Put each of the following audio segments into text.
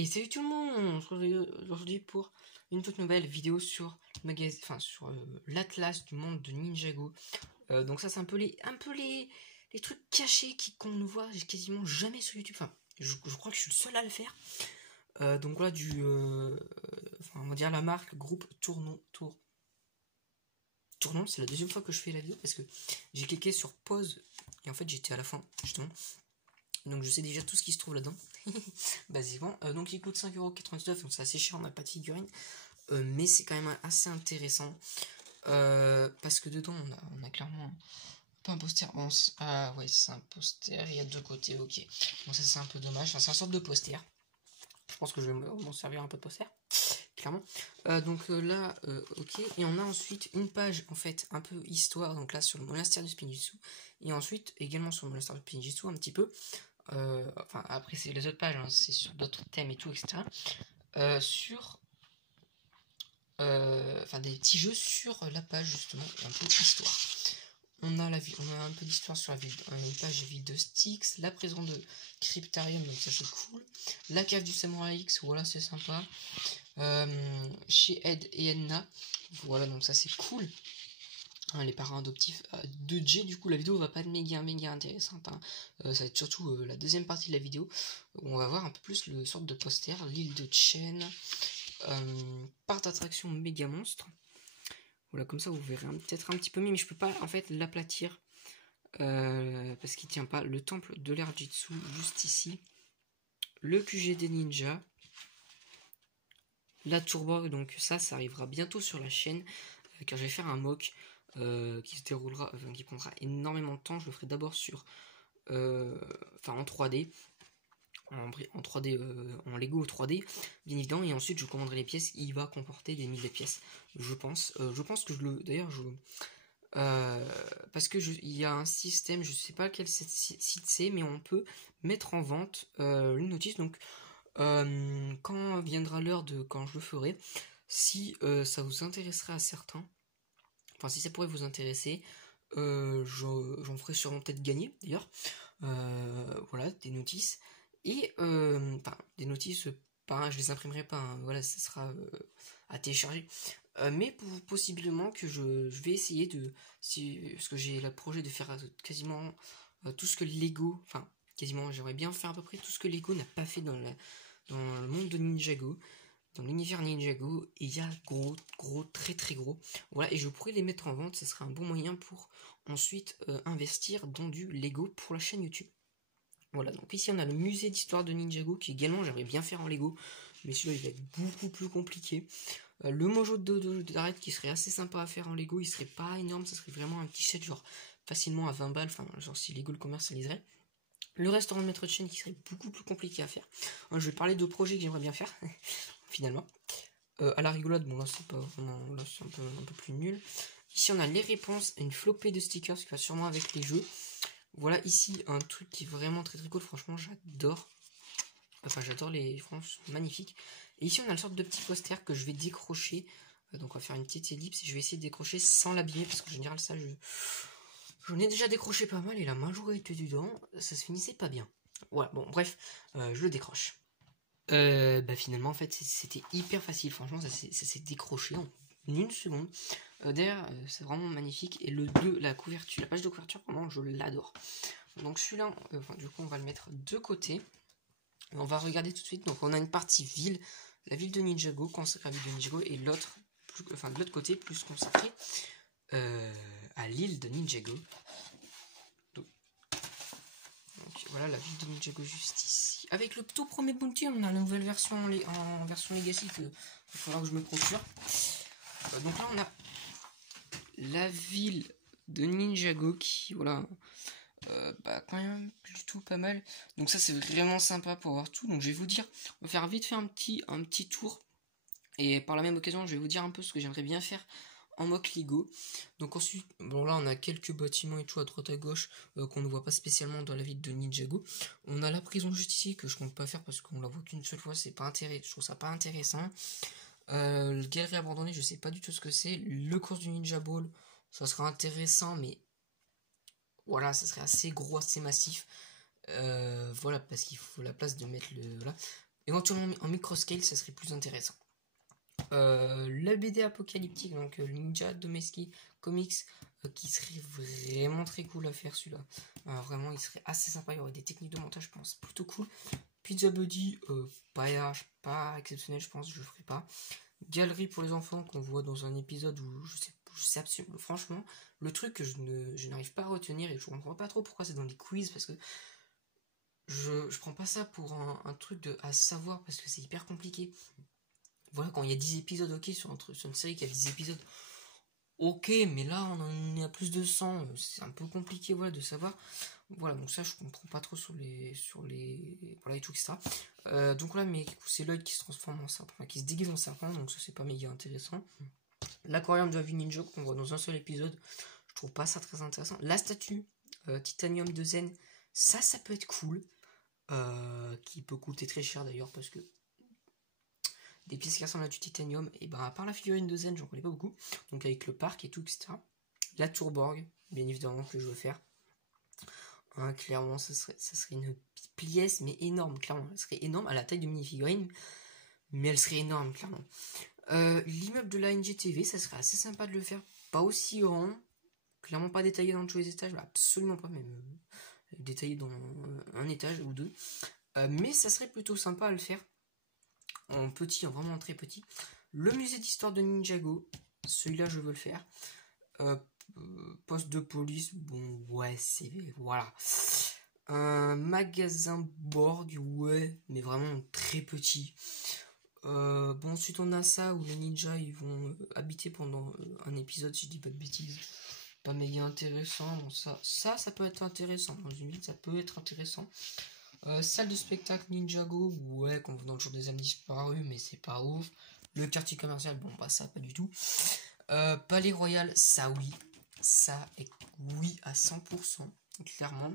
Et salut tout le monde, on se retrouve aujourd'hui pour une toute nouvelle vidéo sur l'Atlas du monde de Ninjago. Donc ça c'est un peu les trucs cachés qu'on ne voit quasiment jamais sur YouTube. Enfin, je crois que je suis le seul à le faire. Donc voilà on va dire la marque groupe Tournon, c'est la deuxième fois que je fais la vidéo parce que j'ai cliqué sur pause et en fait j'étais à la fin justement. Donc je sais déjà tout ce qui se trouve là-dedans. Basiquement. Donc il coûte 5,99€, donc c'est assez cher, on n'a pas de figurine. Mais c'est quand même assez intéressant. Parce que dedans on a clairement pas un poster. Bon, ah ouais, c'est un poster, il y a deux côtés, ok. Bon ça c'est un peu dommage, enfin, c'est une sorte de poster. Je pense que je vais m'en servir un peu de poster. Clairement. Là, ok. Et on a ensuite une page en fait un peu histoire, donc là sur le monastère du Spinjitzu. Et ensuite également sur le monastère du Spinjitzu un petit peu. Enfin après c'est les autres pages, hein, c'est sur d'autres thèmes et tout, etc. Sur des petits jeux sur la page justement, un peu d'histoire. On a un peu d'histoire sur la ville, une page ville de Styx, la prison de Cryptarium, donc ça c'est cool. La cave du Samurai X, voilà c'est sympa. Chez Ed et Edna, voilà donc ça c'est cool. Les parents adoptifs de Jay, du coup la vidéo va pas être méga intéressante, hein. Ça va être surtout la deuxième partie de la vidéo où on va voir un peu plus le sorte de poster, l'île de Chen, parc d'attraction méga monstre. Voilà, comme ça vous verrez peut-être un petit peu mieux, mais je peux pas en fait l'aplatir parce qu'il tient pas. Le temple de l'ère Jitsu juste ici, le QG des ninjas, la tourborg, donc ça arrivera bientôt sur la chaîne car je vais faire un mock qui se déroulera, qui prendra énormément de temps. Je le ferai d'abord sur en 3D, en 3D, en Lego 3D, bien évidemment, et ensuite je commanderai les pièces. Il va comporter des milliers de pièces, je pense. Je pense que parce que il y a un système, je sais pas quel site c'est, mais on peut mettre en vente une notice. Donc quand viendra l'heure de quand je le ferai, si ça vous intéresserait à certains, enfin si ça pourrait vous intéresser, j'en ferai sûrement peut-être gagner d'ailleurs. Voilà, des notices. Et des notices, je les imprimerai pas, hein, voilà, ça sera à télécharger. Mais possiblement que je vais essayer parce que j'ai le projet de faire quasiment tout ce que Lego, enfin quasiment, j'aimerais bien faire à peu près tout ce que Lego n'a pas fait dans le monde de Ninjago, dans l'univers Ninjago, et il y a gros, très gros. Voilà, et je pourrais les mettre en vente, ça serait un bon moyen pour ensuite investir dans du Lego pour la chaîne YouTube. Voilà, donc ici on a le musée d'histoire de Ninjago qui également j'aimerais bien faire en Lego, mais celui-là il va être beaucoup plus compliqué. Le Mojo d'arrête qui serait assez sympa à faire en Lego, il serait pas énorme, ça serait vraiment un petit set genre facilement à 20 balles, enfin genre si Lego le commercialiserait. Le restaurant de Maître Chen qui serait beaucoup plus compliqué à faire. Je vais parler de projets que j'aimerais bien faire, finalement. À la rigolade, bon là c'est pas vraiment, là c'est un peu plus nul. Ici on a les réponses, une flopée de stickers qui va sûrement avec les jeux. Voilà ici un truc qui est vraiment très cool, franchement j'adore. Enfin j'adore les franchement magnifiques. Et ici on a une sorte de petit poster que je vais décrocher. Donc on va faire une petite ellipse et je vais essayer de décrocher sans l'abîmer parce qu'en général ça j'en ai déjà décroché pas mal et la majorité du temps ça se finissait pas bien. Voilà, bon bref, je le décroche. Finalement en fait c'était hyper facile, franchement ça s'est décroché en une seconde. D'ailleurs c'est vraiment magnifique et la page de couverture vraiment je l'adore. Donc celui-là du coup on va le mettre de côté et on va regarder tout de suite. Donc on a une partie ville, la ville de Ninjago, consacrée à la ville de Ninjago, et l'autre de l'autre côté plus consacré à l'île de Ninjago. Donc voilà la ville de Ninjago juste ici. Avec le tout premier bounty, on a la nouvelle version en version Legacy que il va falloir que je me procure. Donc là on a la ville de Ninjago qui voilà quand même plutôt pas mal. Donc ça c'est vraiment sympa pour voir tout. Donc je vais vous dire, on va faire vite fait un petit tour. Et par la même occasion je vais vous dire un peu ce que j'aimerais bien faire en mock Lego. Donc ensuite, bon là on a quelques bâtiments et tout à droite à gauche qu'on ne voit pas spécialement dans la ville de Ninjago. On a la prison juste ici que je compte pas faire parce qu'on la voit qu'une seule fois, c'est pas intéressant, je trouve ça pas intéressant. Le galerie abandonnée, je sais pas du tout ce que c'est. Le cours du Ninja Ball, ça sera intéressant, mais voilà, ça serait assez gros, assez massif. Voilà, parce qu'il faut la place de mettre le. Voilà. éventuellement en microscale, ça serait plus intéressant. La BD apocalyptique, donc Ninja Domestique Comics, qui serait vraiment très cool à faire celui-là. Vraiment, il serait assez sympa. Il y aurait des techniques de montage, je pense, plutôt cool. Pizza Buddy, pas exceptionnel, je pense, je le ferai pas. Galerie pour les enfants qu'on voit dans un épisode où je sais absolument, franchement, le truc que je n'arrive pas à retenir et je comprends pas trop pourquoi c'est dans les quiz, parce que je prends pas ça pour un truc à savoir parce que c'est hyper compliqué. Voilà, quand il y a 10 épisodes, ok, sur une série qui a 10 épisodes, ok, mais là on en est à plus de 100, c'est un peu compliqué, voilà, de savoir. Voilà, donc ça je comprends pas trop sur les voilà et tout, etc. Donc là, mais c'est Lloyd qui se transforme en serpent, qui se déguise en serpent, donc ça c'est pas méga intéressant. L'aquarium de la vie ninja qu'on voit dans un seul épisode, je trouve pas ça très intéressant. La statue titanium de Zen, ça peut être cool, qui peut coûter très cher d'ailleurs, parce que des pièces qui ressemblent à du titanium, et ben à part la figurine de Zen, j'en connais pas beaucoup, donc avec le parc et tout, etc. La Tourborg, bien évidemment, que je veux faire. Clairement, ça serait une pièce, mais énorme, clairement. Elle serait énorme, à la taille de mini-figurine, mais elle serait énorme, clairement. L'immeuble de la NGTV, ça serait assez sympa de le faire. Pas aussi grand, clairement pas détaillé dans tous les étages, absolument pas, même détaillé dans un étage ou deux. Mais ça serait plutôt sympa à le faire. En petit, en vraiment très petit. Le musée d'histoire de Ninjago, celui-là je veux le faire. Poste de police, bon ouais, c'est voilà. Un magasin Borg, ouais, mais vraiment très petit. Bon, ensuite on a ça où les ninjas ils vont habiter pendant un épisode, si je dis pas de bêtises. Pas méga intéressant. Bon, ça peut être intéressant. Dans une ville, ça peut être intéressant. Salle de spectacle Ninjago, ouais, qu'on voit dans le jour des âmes disparues, mais c'est pas ouf. Le quartier commercial, bon, bah ça, pas du tout. Palais Royal, ça oui. Ça est oui à 100%, clairement.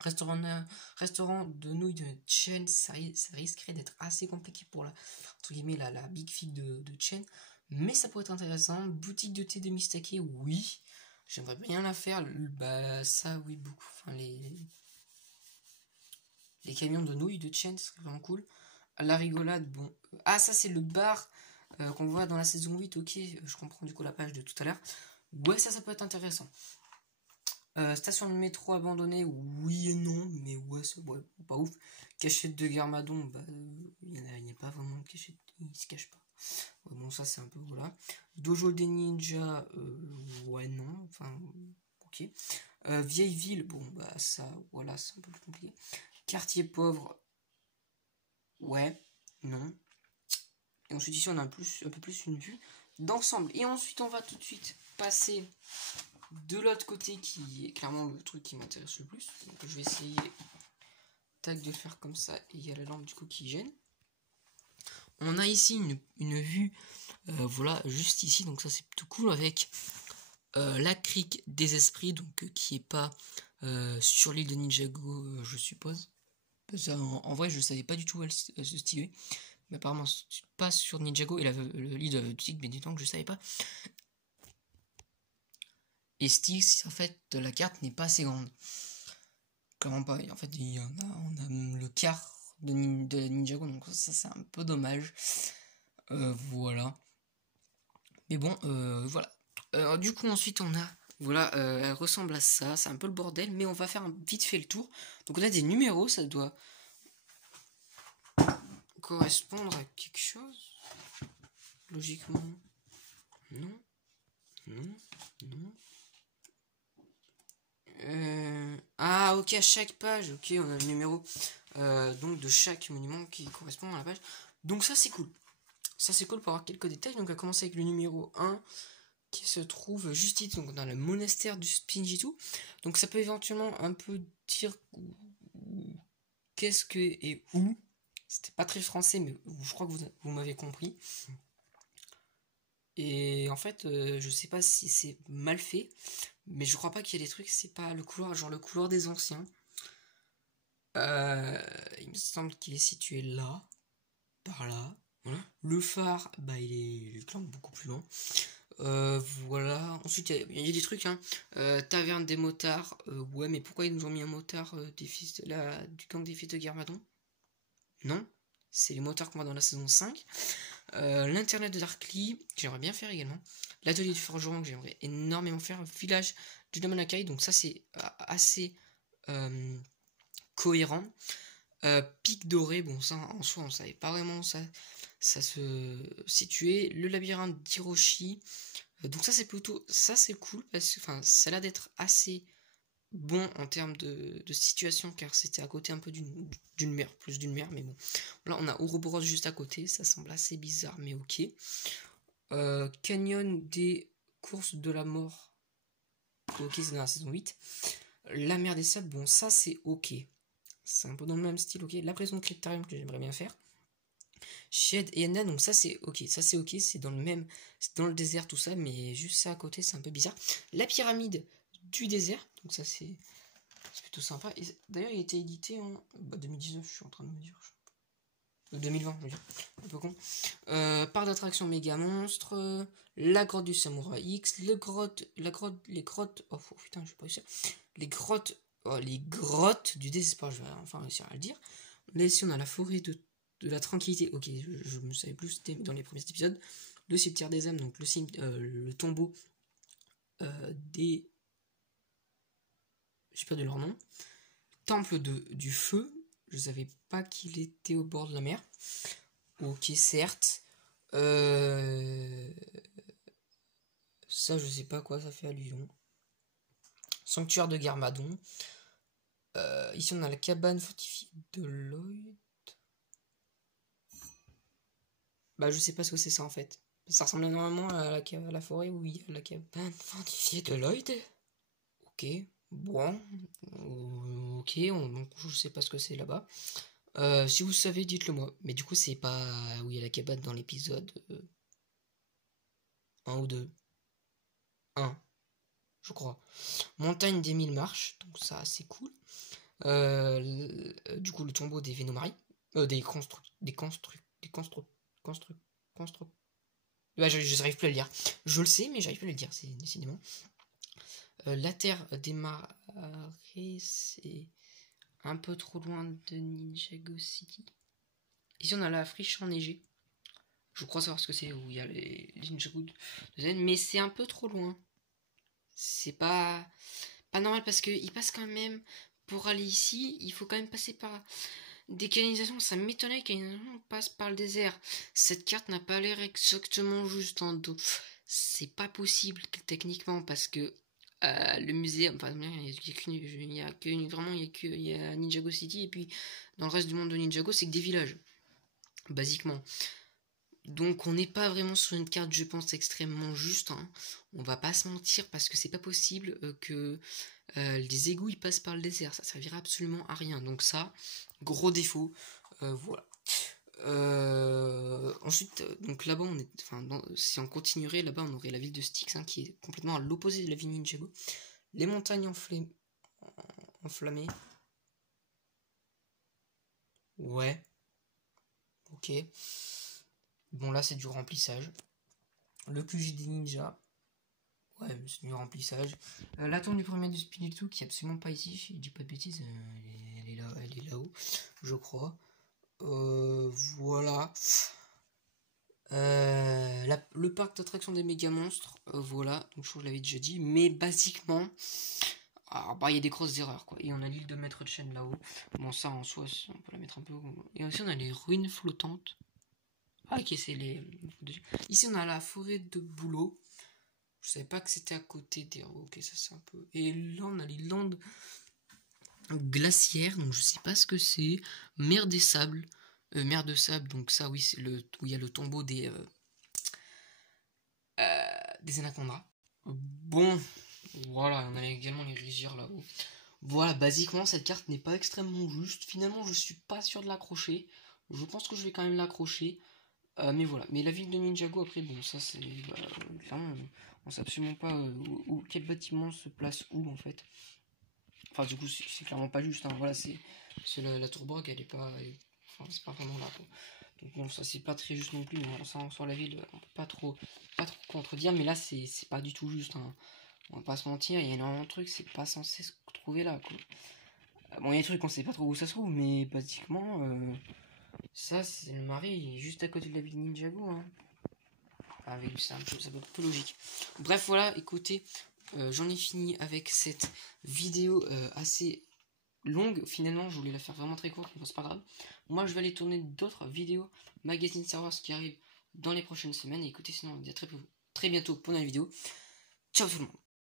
Restaurant de nouilles de Chen, ça risquerait d'être assez compliqué pour entre guillemets, la big fig de Chen. Mais ça pourrait être intéressant. Boutique de thé de Mistake, oui. J'aimerais bien la faire. Bah, ça, oui, beaucoup. Enfin, les camions de nouilles de Chen, ce serait vraiment cool. La rigolade, bon. Ah, ça, c'est le bar qu'on voit dans la saison 8. Ok, je comprends du coup la page de tout à l'heure. Ouais, ça peut être intéressant. Station de métro abandonnée, oui et non, mais ouais, ouais, pas ouf. Cachette de Garmadon, bah, il n'y a pas vraiment de cachette, il se cache pas. Ouais, bon, ça c'est un peu, voilà. Dojo des ninjas, ouais, non, enfin, ok. Vieille ville, bon, bah, ça, voilà, c'est un peu plus compliqué. Quartier pauvre, ouais, non. Et ensuite, ici, on a un peu plus une vue d'ensemble. Et ensuite, on va tout de suite passer de l'autre côté, qui est clairement le truc qui m'intéresse le plus. Donc je vais essayer de faire comme ça, et il y a la lampe du coup qui gêne. On a ici une vue, voilà, juste ici, donc ça c'est plutôt cool, avec la crique des esprits, donc qui est pas sur l'île de Ninjago, je suppose. Parce en vrai, je savais pas du tout où elle se situait, mais apparemment pas sur Ninjago, et l'île de la boutique, bien évidemment que je savais pas. Et Styx, en fait, la carte n'est pas assez grande. Clairement pas. En fait, on a le quart de Ninjago, donc ça c'est un peu dommage. Voilà. Mais bon, voilà. Du coup, ensuite, on a. Voilà, elle ressemble à ça. C'est un peu le bordel, mais on va faire vite fait le tour. Donc, on a des numéros, ça doit correspondre à quelque chose. Logiquement. Non. Ah, ok, à chaque page, ok, on a le numéro donc de chaque monument qui correspond à la page. Donc ça c'est cool. Ça c'est cool pour avoir quelques détails. Donc on va commencer avec le numéro 1 qui se trouve juste ici, donc dans le monastère du Spinjitu. Donc ça peut éventuellement un peu dire qu'est-ce que et où. C'était pas très français, mais je crois que vous m'avez compris. Et en fait, je sais pas si c'est mal fait, mais je crois pas qu'il y ait des trucs, c'est pas le couloir, genre le couloir des anciens. Il me semble qu'il est situé là, par là. Voilà. Le phare, bah il est clairement beaucoup plus loin. Voilà. Ensuite, il y a des trucs, hein. Taverne des motards. Ouais, mais pourquoi ils nous ont mis un motard du gang des fils de Garmadon? Non, c'est les moteurs qu'on voit dans la saison 5. L'internet de Darkly, j'aimerais bien faire également. L'atelier du forgeron, que j'aimerais énormément faire. Village du Damanakai, donc ça c'est assez cohérent. Pic doré, bon ça en soi on savait pas vraiment ça se situait. Le labyrinthe d'Hiroshi, donc ça c'est plutôt, ça c'est cool parce que ça a l'air d'être assez bon en termes de situation, car c'était à côté un peu d'une mer, plus d'une mer, mais bon. Là on a Ouroboros juste à côté, ça semble assez bizarre, mais ok. Canyon des courses de la mort, ok, c'est dans la saison 8. La mer des sables, bon ça c'est ok. C'est un peu dans le même style, ok. La prison de Cryptarium que j'aimerais bien faire. Shed et Enda, donc ça c'est ok, c'est dans le même, c'est dans le désert tout ça, mais juste ça à côté c'est un peu bizarre. La pyramide du désert, donc ça c'est plutôt sympa. D'ailleurs il a été édité en 2019, je suis en train de me dire. 2020, je veux dire, un peu con. Parc d'attraction méga monstre, la grotte du samouraï X, les grottes, oh putain, je sais pas réussir. Les grottes du désespoir, je vais enfin réussir à le dire. Là ici on a la forêt de la tranquillité, ok, je me savais plus, c'était dans les premiers épisodes. Le cimetière des âmes, donc le tombeau des... j'ai perdu leur nom. Temple du feu, je savais pas qu'il était au bord de la mer. Ok, certes. Ça, je sais pas quoi ça fait allusion. Sanctuaire de Garmadon. Ici, on a la cabane fortifiée de Lloyd. Bah, je sais pas ce que c'est ça en fait. Ça ressemble énormément à la forêt où il y a la cabane fortifiée de Lloyd. Ok, bon. Ok, donc je sais pas ce que c'est là-bas. Si vous savez, dites-le moi. Mais du coup, c'est pas où il y a la cabane dans l'épisode 1 ou 2. 1, je crois. Montagne des 1000 marches, donc ça c'est cool. Du coup, le tombeau des Vénomari. Bah, je n'arrive plus à le dire. Je le sais, mais j'arrive plus à le dire, c'est décidément. La terre des marées, c'est un peu trop loin de Ninjago City. Ici, on a la friche enneigée. Je crois savoir ce que c'est, où il y a les Ninjago de Zen, mais c'est un peu trop loin. C'est pas normal parce qu'il passe quand même, pour aller ici, il faut quand même passer par des canalisations. Ça m'étonnait qu'une passe par le désert. Cette carte n'a pas l'air exactement juste en dos. C'est pas possible techniquement parce que le musée, enfin il y a Ninjago City, et puis dans le reste du monde de Ninjago c'est que des villages basiquement. Donc on n'est pas vraiment sur une carte, je pense, extrêmement juste, hein. On va pas se mentir parce que c'est pas possible que les égouts ils passent par le désert, ça servira absolument à rien. Donc ça, gros défaut. Voilà. Ensuite, donc là-bas, si on continuerait, là-bas on aurait la ville de Styx, hein, qui est complètement à l'opposé de la ville Ninjago. Les montagnes enflammées. Ouais. Ok. Bon là c'est du remplissage. Le QG des ninjas. Ouais, c'est du remplissage. La tombe du premier de Spiritu qui est absolument pas ici, je dis pas de bêtises, elle est là-haut, je crois. Voilà. Le parc d'attraction des méga monstres, voilà, donc je crois que je l'avais déjà dit, mais basiquement, il y a des grosses erreurs quoi. Et on a l'île de Maître de Chêne là-haut. Bon, ça en soi, on peut la mettre un peu. Et aussi, on a les ruines flottantes. Ah, ok, c'est les. Ici, on a la forêt de Bouleau. Je savais pas que c'était à côté des. Ok, ça c'est un peu. Et là, on a les landes glaciaires, donc je sais pas ce que c'est. Mer des sables. Mer de sable, donc ça, oui, c'est où il y a le tombeau des anacondas. Bon, voilà, on a également les rizières là-haut. Voilà, basiquement, cette carte n'est pas extrêmement juste. Finalement, je suis pas sûr de l'accrocher. Je pense que je vais quand même l'accrocher. Mais voilà. Mais la ville de Ninjago, après, bon, ça c'est. Clairement, on sait absolument pas quel bâtiment se place où en fait. Enfin, du coup, c'est clairement pas juste. Hein. Voilà, c'est la tour Borg, elle est pas. Enfin, c'est pas vraiment là quoi. Donc, bon, ça c'est pas très juste non plus. Mais sur la ville, on peut pas trop contredire. Mais là, c'est pas du tout juste. Hein. On va pas se mentir, il y a énormément de trucs, c'est pas censé se trouver là quoi. Bon, il y a des trucs, on sait pas trop où ça se trouve, mais basiquement, Ça, c'est le mari, il est juste à côté de la ville de Ninjago. Hein. Avec ça, ça peut être peu logique. Bref, voilà, écoutez, j'en ai fini avec cette vidéo assez longue. Finalement, je voulais la faire vraiment très courte, mais c'est pas grave. Moi, je vais aller tourner d'autres vidéos magazine Star Wars qui arrivent dans les prochaines semaines. Et écoutez, sinon, on se dit à très bientôt pour une nouvelle vidéo. Ciao tout le monde.